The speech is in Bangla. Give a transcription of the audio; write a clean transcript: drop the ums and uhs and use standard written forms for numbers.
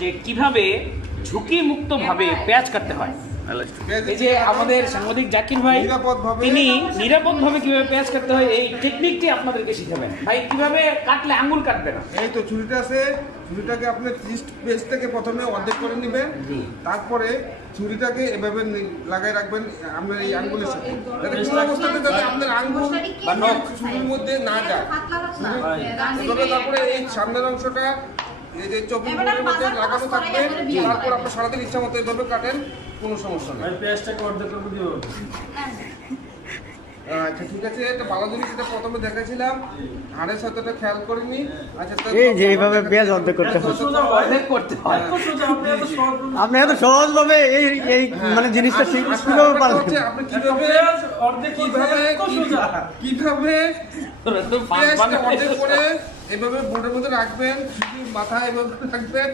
যে কিভাবে ঝুঁকি মুক্ত ভাবে পেঁয়াজ কাটতে হয়। এই যে আমাদের সাংবাদিক জাকির ভাই তিনি নিরাপদভাবে কিভাবে পেঁয়াজ কাটতে হয় এই টেকনিকটি আপনাদেরকে শিখাবেন। ভাই কিভাবে কাটলে আঙ্গুল কাটবে না? এই তো ছুরিটা আছে, ছুরিটাকে আপনি পেজ থেকে প্রথমে অর্ধেক করে নেবেন, তারপরে ছুরিটাকে এভাবে লাগাই রাখবেন আপনার এই আঙ্গুলের সাথে, যাতে কোনো অবস্থাতে যাতে আপনার আঙ্গুল বা নখ ছুরির মধ্যে না যায়। এভাবে তারপরে এই সামনের অংশটা এই যে চপিং বোর্ডের মধ্যে লাগানো থাকবে, তারপর আপনি সারাদিন ইচ্ছা মতো এভাবে কাটেন, কোনো সমস্যা নেই। পেঁয়াজটাকে অর্ধেক করে দিও। আচ্ছা ঠিক আছে, এটা ভালো জিনিস, এটা প্রথমে দেখাছিলাম, হাড়ের সাথে এটা খেয়াল করিনি। আচ্ছা এই যে এইভাবে পেঁয়াজ অর্ধেক করতে হয়, অর্ধেক করতে হয়। আপনি এত সহজ ভাবে এই মানে জিনিসটা কিভাবে পারবেন? আপনি কিভাবে পেঁয়াজটা অর্ধেক করে এভাবে বোর্ডের মধ্যে রাখবেন, মাথা এভাবে রাখবেন।